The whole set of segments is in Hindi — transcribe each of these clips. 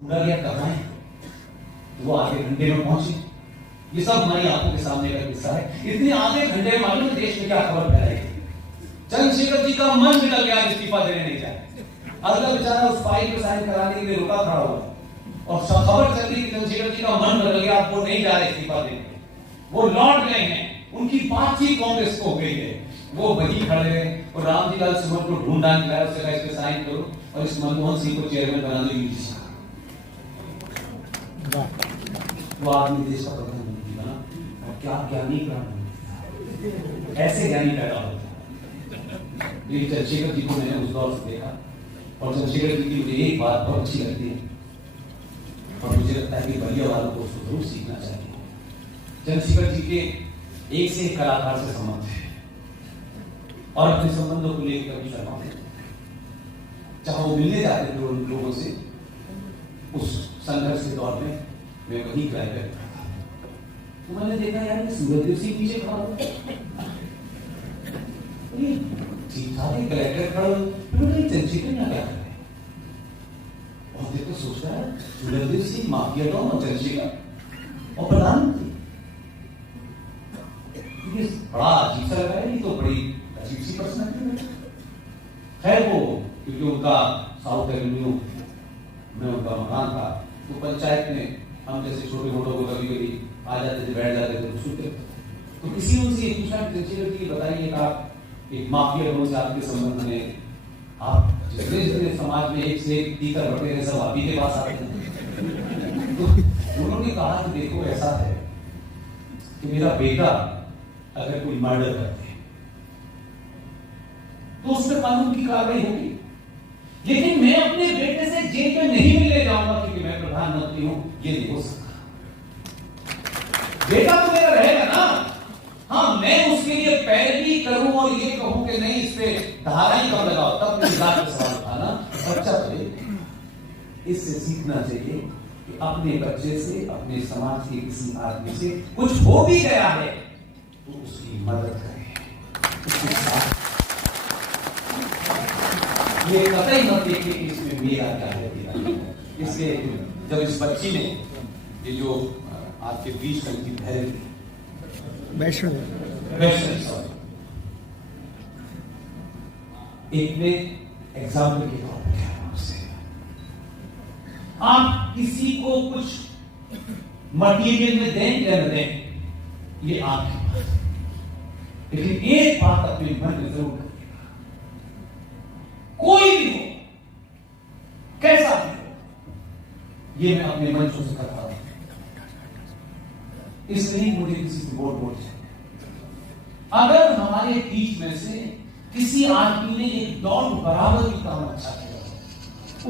गया कहाँ है, वो आधे घंटे में पहुंचे। ये सब हमारी आंखों के सामने का किस्सा है। इतने आधे घंटे में मालूम देश में क्या खबर फैलाई थी। चंद्रशेखर जी का मन निकल गया, इस्तीफा देने नहीं जाए। अगला बेचारा उस फाइल को साइन कराने के लिए रुका खड़ा हुआ और खबर चल रही कि चंद्रशेखर जी का मन बदल गया, अब वो नहीं जा रहे इस्तीफा देने, वो लौट गए हैं। उनकी बातचीत कांग्रेस को हो गई है। वो वही खड़े हैं और रामजीलाल सुमन को ढूंढा निकाला, उससे कहा इस पे साइन करो और इस मनमोहन सिंह को चेयरमैन बना दो यूजीसी। वो आदमी देश का प्रधानमंत्री बना और क्या ज्ञानी प्रधानमंत्री, ऐसे ज्ञानी पैदा होता है। चंद्रशेखर जी को मैंने उस दौर से देखा और चंद्रशेखर जी की मुझे एक बात बहुत अच्छी लगती है और मुझे लगता है कि बलिया वालों को उसको जरूर सीखना चाहिए। चंद्रशेखर जी के एक से एक कलाकार से संबंध है और अपने संबंधों को लेकर कभी शर्मा नहीं। चाहे वो मिलने जाते थे उन लोगों से, उस संघर्ष के दौर में मैं वही क्राइम करता था, तो मैंने देखा यार सूरजदेव सिंह पीछे खड़ा हो, ठीक था कलेक्टर खड़ा हो, चंद्रशेखर ना क्या कर रहे और देखो सोच रहा है सूरजदेव सिंह माफिया डॉन और चंद्रशेखर और प्रधानमंत्री। बड़ा अजीब सा लगा है, ये तो बड़ी अजीब सी पर्सनालिटी है। खैर वो क्योंकि उनका साउथ एवेन्यू में उनका मकान था, तो पंचायत में हम जैसे छोटे मोटों को कभी कभी आ जाते थे, बैठ जाते थे, सुनते थे। तो किसी उनसे ये पूछा कि बताइए आप एक माफिया डॉन से आपके संबंध में, आप जितने समाज में एक से एक तीतर बटे सब आप ही के पास आते हैं। तो उन्होंने कहा कि देखो ऐसा है कि मेरा बेटा अगर कोई मर्डर करते हैं तो उस पर कानून की कार्रवाई होगी, लेकिन मैं अपने बेटे से जेल में नहीं मिलने जाऊंगा क्योंकि मैं प्रधानमंत्री हूं, ये नहीं हो सकता। बेटा तो मेरा रहेगा ना, हाँ मैं उसके लिए पैरवी करूं और ये कहूं कि नहीं इस पे धारा ही कम लगाओ, तब मेरी बात का सवाल उठाना। बच्चा तो इससे सीखना चाहिए कि अपने बच्चे से, अपने समाज के किसी आदमी से कुछ हो भी गया है तो उसकी मदद करें, उसके साथ। ये कतई मत देखिए कि इसमें मेरा क्या है। इसलिए जब इस बच्ची ने ये जो आपके बीच में की एक ने एग्जाम्पल के तौर पर कह रहा हूं उससे, आप किसी को कुछ मटीरियल में दें या न दें, ये आपकी बात है, लेकिन एक बात अपने मन में जरूर करिएगा, कोई भी हो, कैसा भी हो, ये मैं अपने मंचों से करता हूं। इसलिए मुझे किसी को वोट चाहिए। अगर हमारे बीच में से किसी आदमी ने एक दौड़ बराबर भी काम अच्छा किया,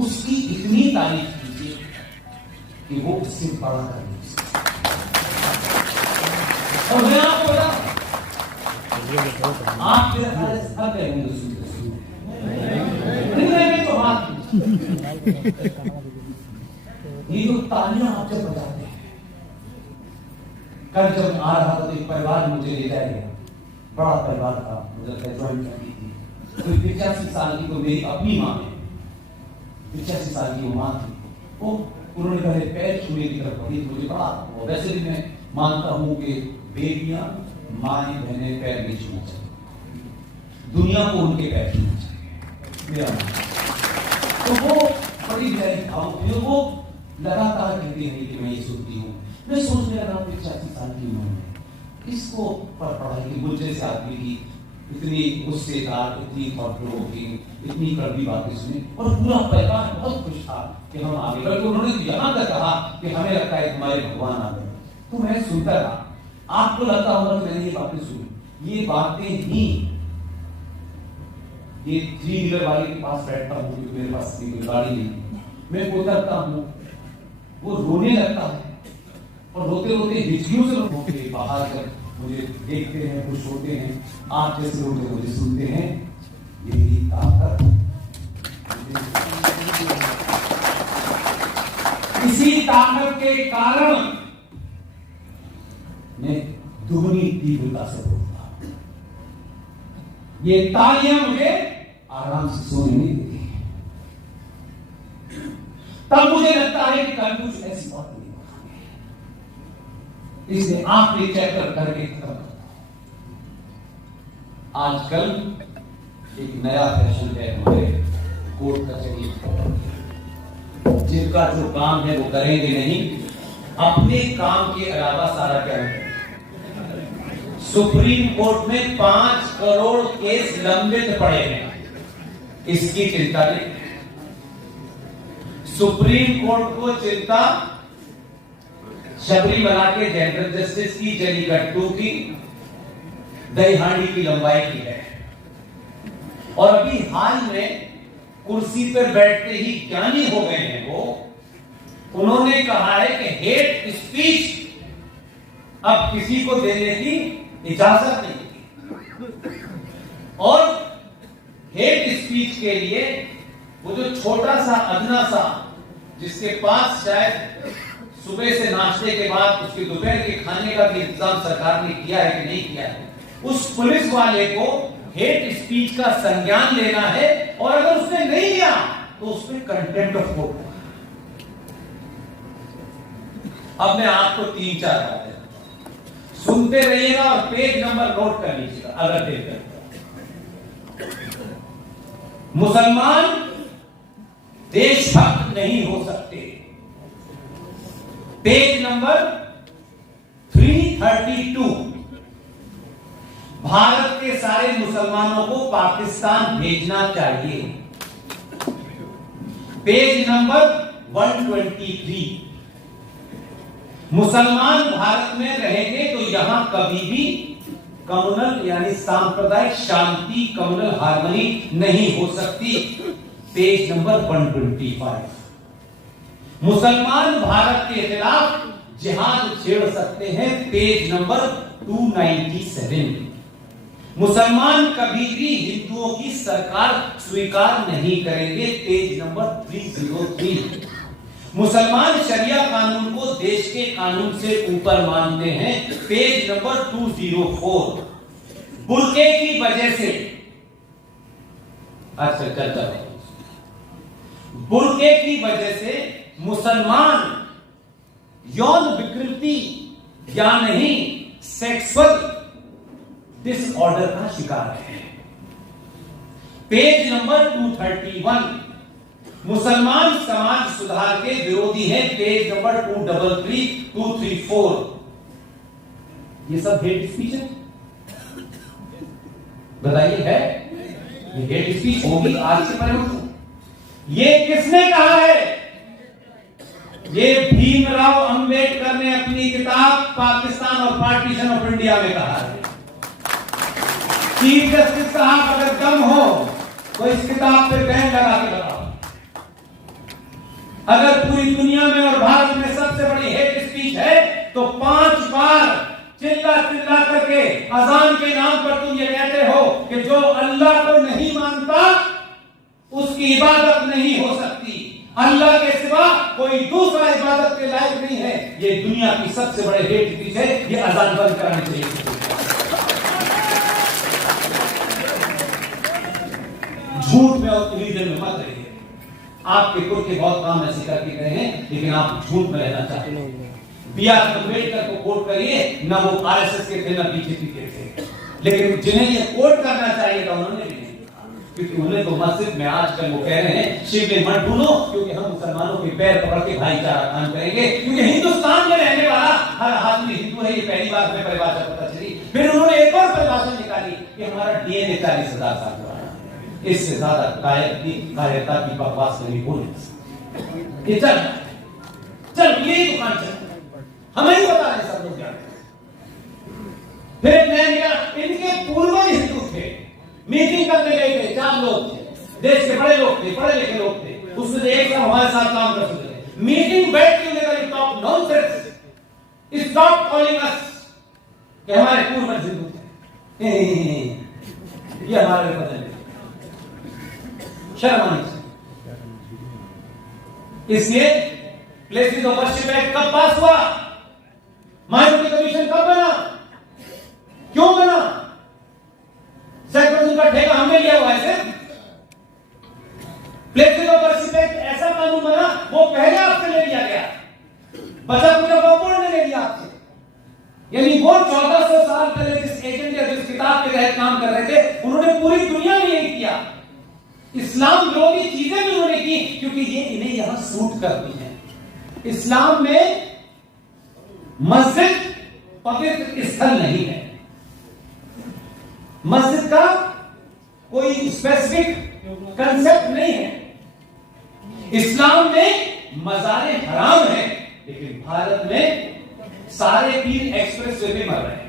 उसकी इतनी तारीफ कीजिए कि वो उससे बड़ा कर दे। और मैं आपको बताऊं, आप मेरा हर कहेंगे तो बात ये जो तालियां आप जब बजाते हैं, कल जब आ रहा था तो एक परिवार मुझे ले जाएगा, बड़ा परिवार था, मुझे ज्वाइंट फैमिली थी, तो 85 साल की तो मेरी अपनी माँ है, 85 साल की वो माँ थी, वो उन्होंने पहले पैर छूने की तरफ बढ़ी, मुझे बड़ा, वैसे भी मैं मानता हूं कि बेटियां माए बहने पैर नहीं छूना चाहिए, दुनिया को उनके पैर छूना चाहिए, मेरा तो वो बड़ी भावुक, वो लगातार कहती है कि मैं ये सुनती हूँ। मैं सोचने लगा 85 साल की उम्र में इसको पर पढ़ाई की मुझे से आदमी की इतनी गुस्सेदार, इतनी थॉट-प्रोवोकिंग, इतनी कड़वी बातें सुनी और पूरा परिवार बहुत खुश था कि हम आगे बढ़े। उन्होंने तो यहाँ तक कहा कि हमें लगता है हमारे भगवान आ गए। तो मैं सुनता रहा, आपको लगता होगा कि मैंने ये बातें सुनी, ये बातें ही ये 3 व्हीलर वाले के पास बैठता हूँ क्योंकि मेरे पास कोई गाड़ी नहीं, मैं उतरता हूँ, वो रोने लगता है और रोते रोते हिचकियों से लोग होते बाहर जब मुझे देखते हैं, खुश होते हैं, आप जैसे लोग जब मुझे सुनते हैं, यही ताकत, इसी ताकत के कारण मैं दुगनी तीव्रता से बोलता हूं। ये तालियां मुझे आराम से सोने नहीं देती। तब मुझे लगता है कि कल कुछ ऐसी बात नहीं होगी। इसलिए आखिरी चैप्टर करके खत्म करता। आजकल एक नया फैशन है हमारे कोर्ट कचहरी, जिनका जो काम है वो करेंगे नहीं, अपने काम के अलावा सारा क्या है। सुप्रीम कोर्ट में 5 करोड़ केस लंबित पड़े हैं, इसकी चिंता नहीं। सुप्रीम कोर्ट को चिंता शबरीमला के जेंडर जस्टिस की, जलीकट्टू की, दही हांडी की लंबाई की है। और अभी हाल में कुर्सी पर बैठते ही ज्ञानी हो गए हैं वो, उन्होंने कहा है कि हेट स्पीच अब किसी को देने की इजाजत नहीं, और हेट स्पीच के लिए वो जो छोटा सा अदना सा, जिसके पास शायद सुबह से नाश्ते के बाद उसके दोपहर के खाने का भी इंतजाम सरकार ने किया है कि नहीं किया है, उस पुलिस वाले को हेट स्पीच का संज्ञान लेना है, और अगर उसने नहीं लिया तो उसमें कंटेम्प्ट ऑफ कोर्ट। अब मैं आपको 3-4 बातें सुनते रहिएगा और पेज नंबर नोट कर लीजिएगा अगर देख कर। मुसलमान देशभक्त नहीं हो सकते। Page number 332। भारत के सारे मुसलमानों को पाकिस्तान भेजना चाहिए। Page number 123। मुसलमान भारत में रहेंगे तो यहां कभी भी कम्युनल यानी सांप्रदायिक शांति, कम्युनल हार्मनी नहीं हो सकती। Page number 125। मुसलमान भारत के खिलाफ जिहाद छेड़ सकते हैं। Page number 297। मुसलमान कभी भी हिंदुओं की सरकार स्वीकार नहीं करेंगे। Page number 303। मुसलमान शरिया कानून को देश के कानून से ऊपर मानते हैं। Page number 204। बुर्के की वजह से, अच्छा चलता है, बुर्के की वजह से मुसलमान यौन विकृति या नहीं सेक्सुअल डिसऑर्डर का शिकार है। Page number 231। मुसलमान समाज सुधार के विरोधी है। Page number 233, 234। ये सब हेट स्पीच है, बताइए है ये हेट स्पीच होगी आज से पहले? ये किसने कहा है? ये भीमराव अंबेडकर ने अपनी किताब पाकिस्तान और पार्टीशन ऑफ इंडिया में कहा है। चीफ जस्टिस साहब अगर दम हो तो इस किताब पे बैन लगा के बताओ। अगर पूरी दुनिया में और भारत में सबसे बड़ी हेट स्पीच है तो 5 बार चिल्ला चिल्ला करके अजान के नाम पर तुम ये कहते हो कि जो अल्लाह को नहीं मानता उसकी इबादत नहीं हो सकती। अल्लाह के सिवा कोई दूसरा इबादत के लायक नहीं है। ये दुनिया की सबसे बड़े हेट स्पीच है। ये अजान बंद करानी चाहिए। झूठ में और इल्यूजन में मत रहिए। आपके खुद के बहुत काम ऐसे करके गए हैं, लेकिन आप झूठ में रहना चाहते हैं। B.R. अम्बेडकर को कोट करिए, ना वो आरएसएस के थे ना बीजेपी के थे, लेकिन जिन्हें ये कोट करना चाहिए था उन्होंने भी नहीं, क्योंकि उन्हें तो मस्जिद में आजकल वो कह रहे हैं शिवलिंग मत ढूंढो, क्योंकि हम मुसलमानों के पैर पकड़ के भाईचारा काम करेंगे, क्योंकि हिंदुस्तान में रहने वाला हर आदमी हिंदू है। ये पहली बार में परिभाषा पता चली। फिर उन्होंने एक और परिभाषा निकाली कि हमारा DNA 40,000 साल पुराना। इससे ज्यादा कायरता की बकवास नहीं बोली। ये चल ये दुकान चल, हमें ही पता है, सब लोग जानते हैं। फिर इनके पूर्वज हिंदू थे, मीटिंग करने गए थे, 4 लोग थे, देश के बड़े लोग थे, पढ़े लिखे लोग थे, उसमें से एक साथ हमारे साथ काम कर सकते थे। मीटिंग बैठ के उन्होंने talk nonsense, stop calling us कि हमारे पूर्वज हिंदू थे। ये हमारे पता नहीं, शर्म आनी चाहिए। इसलिए प्लेसेस ऑफ वर्शिप एक्ट कब पास हुआ? माइनॉरिटी कमीशन कब बना? क्यों बना? सेक्युलरिज्म का ठेका हमने लिया हुआ है। सिर्फ प्लेसेस ऑफ वर्शिप एक्ट ऐसा कानून बना वो पहले आपसे ले लिया गया, बचा कुछ बोर्ड ने ले लिया आपसे। यानी वो 1400 साल पहले जिस एजेंट या जिस किताब के तहत काम कर रहे थे, उन्होंने पूरी दुनिया में यही किया। इस्लाम विरोधी चीजें भी उन्होंने की क्योंकि ये इन्हें यहां सूट करती हैं। इस्लाम में मस्जिद पवित्र स्थल नहीं है, मस्जिद का कोई स्पेसिफिक कंसेप्ट नहीं है। इस्लाम में मज़ारे हराम है, लेकिन भारत में सारे पीर एक्सप्रेस वे पे मर रहे हैं,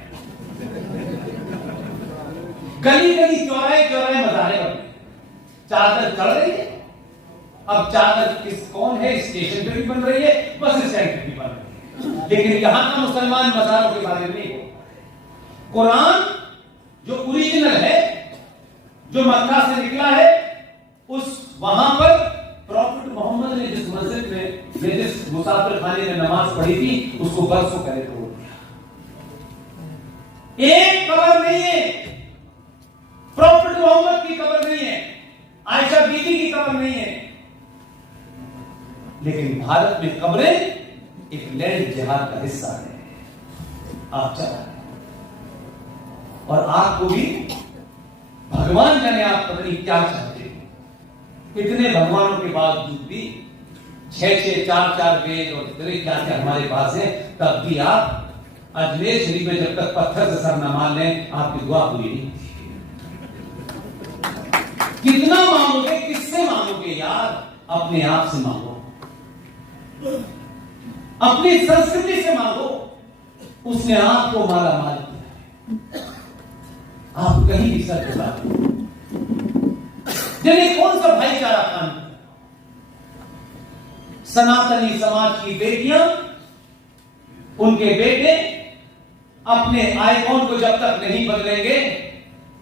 गली गली चौराहे चौराहे मज़ारे बन रहे हैं। चादर चढ़ रही है, अब चादर कौन है, स्टेशन पे भी बन रही है, बस स्टैंड पे भी बन रही है, लेकिन यहां का मुसलमान मज़ारों के बारे में नहीं बोलता। कुरान जो ओरिजिनल है, जो मक्का से निकला है, उस वहां पर प्रॉफिट मोहम्मद ने जिस मस्जिद में जिस मुसाफिर खाने में नमाज पढ़ी थी, उसको बरसों पहले तोड़ दिया। एक कब्र नहीं है, प्रॉफिट मोहम्मद की कब्र नहीं है, आयशा बीबी की कब्र नहीं है, लेकिन भारत में कब्रें एक लैंड जिहाद का हिस्सा है। आप चला और आपको भी भगवान जाने आप पता नहीं क्या चाहते हो। इतने भगवानों के बावजूद भी 6-6, 4-4 वेद और इतने क्या क्या हमारे पास है, तब भी आप अजमेर शरीफ में जब तक पत्थर से सर न मान लें, आपकी दुआ पूरी नहीं होती। कितना मांगोगे, किससे मांगोगे यार? अपने आप से मांगो, अपनी संस्कृति से मांगो, उसने आपको माला माल किया है। आप कहीं भी सर चला जिन्हें कौन सा भाईचारा काम, सनातनी समाज की बेटियां, उनके बेटे अपने आइकॉन को जब तक नहीं बदलेंगे,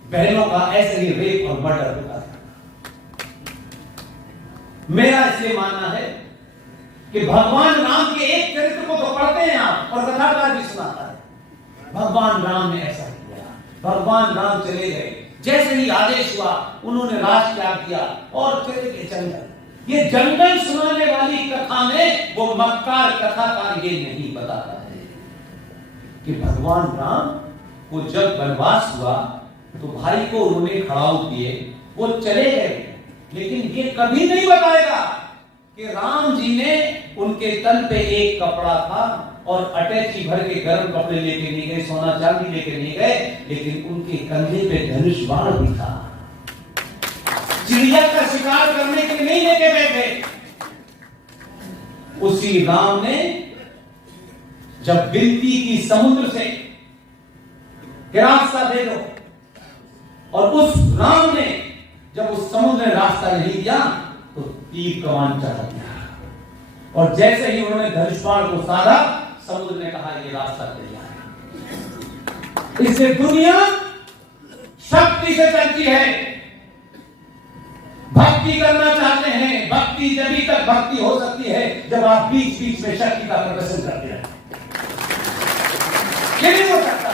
बहनों का ऐसे ही रेप और मर्डर होता है। मेरा इसलिए मानना है कि भगवान राम के एक चरित्र को तो पढ़ते हैं आप, और कथाकार भी सुनाता है, भगवान राम ने ऐसा किया, भगवान राम चले गए, जैसे ही आदेश हुआ उन्होंने राज त्याग दिया और चले गए जंगल। ये जंगल सुनाने वाली कथा में वो मक्कार कथाकार ये नहीं बताता है कि भगवान राम को जब वनवास हुआ तो भाई को उन्होंने खड़ाऊ किए, वो चले गए, लेकिन ये कभी नहीं बताएगा कि राम जी ने उनके तन पे एक कपड़ा था और अटैची भर के गर्म कपड़े लेके नहीं गए, सोना चांदी लेके नहीं गए, लेकिन उनके कंधे पे धनुष बाण भी था। चिड़िया का शिकार करने के लिए नहीं लेके बैठे। उसी राम ने जब विनती की समुद्र से कि रास्ता दे दो, और उस राम ने जब उस समुद्र ने रास्ता नहीं दिया तो तीर कमान चढ़ा दिया, और जैसे ही उन्होंने धनुष बाण को साधा, समुद्र ने कहा ये रास्ता तैयार है। इससे दुनिया शक्ति से चलती है। भक्ति करना चाहते हैं, भक्ति जभी तक भक्ति हो सकती है जब आप बीच बीच में शक्ति का प्रदर्शन करते हैं। ये नहीं हो सकता।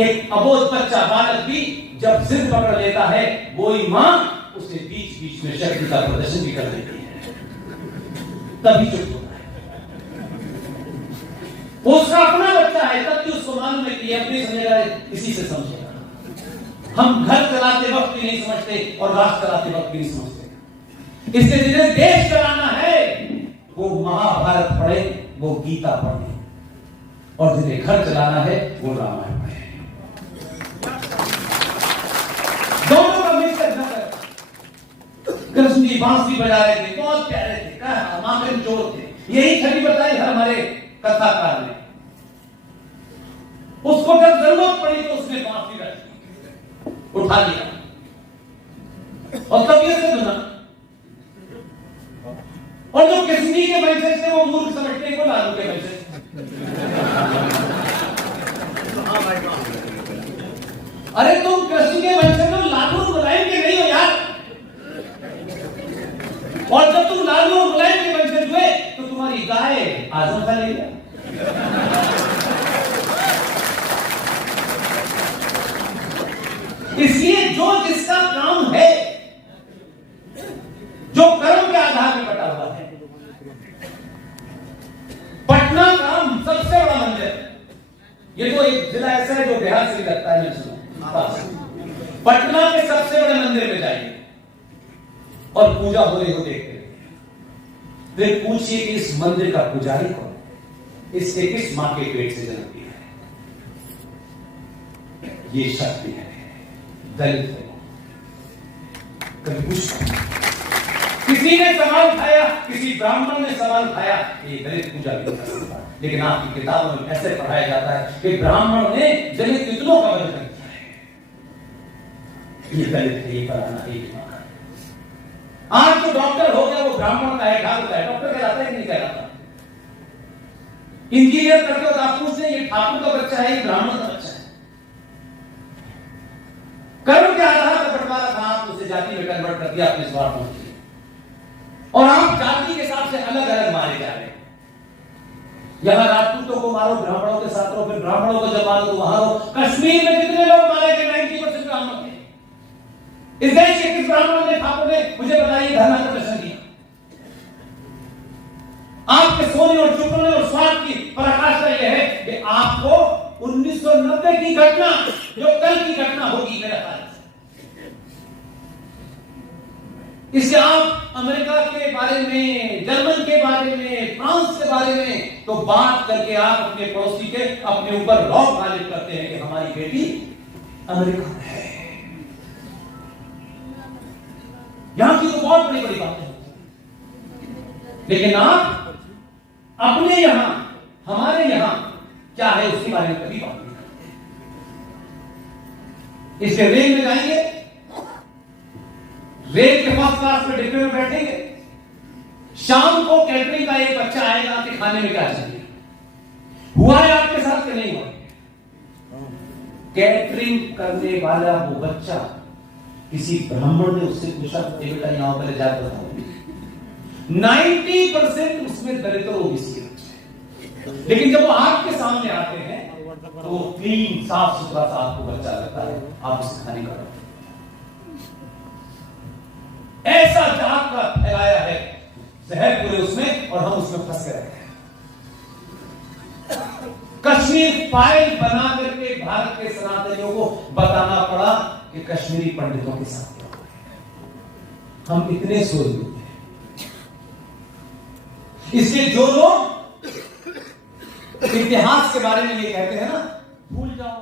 एक अबोध बच्चा बालक भी जब जिद पकड़ लेता है, वही मां उसे बीच बीच में शक्ति का प्रदर्शन भी कर देती है, तभी चुप होता है। वो उसका अपना बच्चा है, तब भी उसको मालूम है कि अपनी समझेगा, इसी से समझेगा। हम घर चलाते वक्त भी नहीं समझते और राष्ट्र चलाते वक्त भी नहीं समझते। इससे जिन्हें देश चलाना है वो महाभारत पढ़े, वो गीता पढ़े, और जिन्हें घर चलाना है वो रामायण पढ़े। दोनों का मिक्सर न करें। कृष्ण जी बांसुरी बजा रहे थे, बहुत प्यारे थे, मामले चोर थे, यही छवि बताई हमारे कथाकार ने। उसको जब जरूरत पड़ी तो उसने बांसुरी रखी, उठा लिया और तबीयत से सुना। और जो कृष्ण जी के वंशज थे वो मूर्ख समझते हैं, वो लालू के वंशज। अरे तुम कृष्ण के वंशज हो, लालू और मुलायम के नहीं हो यार। और जब तुम लालू और मुलायम के वंशज हुए तो तुम्हारी गाय आजम खा ले गया। इसलिए जो जिसका काम है ये तो एक जिला ऐसा है जो बिहार से लगता है, मैंने सुना। पटना के सबसे बड़े मंदिर में जाइए और पूजा हो रही हो देखते, फिर पूछिए कि इस मंदिर का पुजारी कौन है, इससे किस मां के पेट से जन्म लिया है। ये शक्ति है, दलित है। कभी पूछा, किसी ने सवाल उठाया, किसी ब्राह्मण ने सवाल उठाया, ये दलित पूजा भी कर सकता है, लेकिन आपकी किताबों में ऐसे पढ़ाया जाता है कि ब्राह्मण ने दलित कितनों का वध किया है। ये दलित है, ये फलाना है, ये फलाना। आज जो डॉक्टर हो गया वो ब्राह्मण का है, ठाकुर का है, डॉक्टर कहलाता है कि नहीं कहलाता। इंजीनियर करते हो तो आप पूछते हैं ये ठाकुर का बच्चा है, ये ब्राह्मण का बच्चा है। कर्म के आधार पर बंटवारा था, आप उसे जाति में कन्वर्ट कर दिया अपने स्वार्थों के लिए, और आप जाति के हिसाब से अलग अलग मारे जा रहे हैं। यहां राजपूतों को मारो, ब्राह्मणों के साथ रहो, फिर ब्राह्मणों को जब मारो तो वहां रहो। कश्मीर में कितने लोग मारे गए? 90% ब्राह्मण थे। इस देश के किस ब्राह्मण ने, ठाकुर ने, मुझे बताइए, धरना प्रदर्शन किया? आपके सोने और चुपने और स्वार्थ की पराकाष्ठा यह है कि आपको 1990 की घटना जो कल की घटना होगी मेरा ख्याल से, इससे आप अमेरिका के बारे में, जर्मन के बारे में, फ्रांस के बारे में तो बात करके आप अपने पड़ोसी के अपने ऊपर रौब गालिब करते हैं कि हमारी बेटी अमेरिका में है। यहां की तो बहुत बड़ी बड़ी बातें होती हैं, लेकिन आप अपने यहां, हमारे यहां क्या है उसके बारे में कभी बात नहीं करते। इसके रेल में जाएंगे, रेल के फर्स्ट क्लास में डिब्बे में बैठेंगे, शाम को कैटरिंग का एक बच्चा आएगा कि खाने में क्या चाहिए। हुआ है आपके साथ कि नहीं हुआ? कैटरिंग करने वाला वो बच्चा, किसी ब्राह्मण ने उससे पूछा, बेटा यहां पहले जाकर बताओ, 90% उसमें दलित और ओबीसी है। लेकिन जब वो आपके सामने आते हैं तो वो क्लीन, साफ सुथरा सा आपको बच्चा लगता है, आप उसे खाने का ऐसा जात का फैलाया है जहर पूरे उसमें, और हम उसमें फंस गए हैं। कश्मीर फाइल बना करके भारत के सनातनियों को बताना पड़ा कि कश्मीरी पंडितों के साथ हम इतने सोए हुए हैं। इसलिए जो लोग इतिहास के बारे में ये कहते हैं ना, भूल जाओ,